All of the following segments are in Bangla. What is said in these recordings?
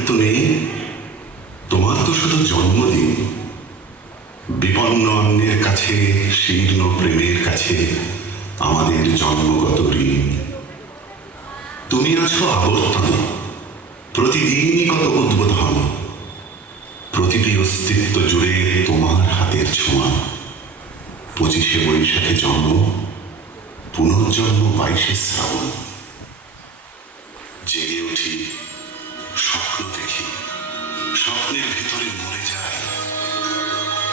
মৃত্যু নেই, তোমার তো শুধু জন্মদিন। বিপন্ন অন্যের কাছে, শীর্ণ প্রেমের কাছে আমাদের জন্মগত ঋণ। তুমি আছো আবর্তনে, প্রতিদিনই কত উদ্বোধন, প্রতিটি অস্তিত্ব জুড়ে তোমার হাতের ছোঁয়া। 25শে বৈশাখে জন্ম, পুনর্জন্ম 22শে শ্রাবণ। জেগে উঠি, স্বপ্ন দেখি, স্বপ্নের ভিতরে মরে যায়,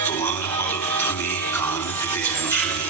তোমার পদধ্বনি কান পেতে যেন শুনি।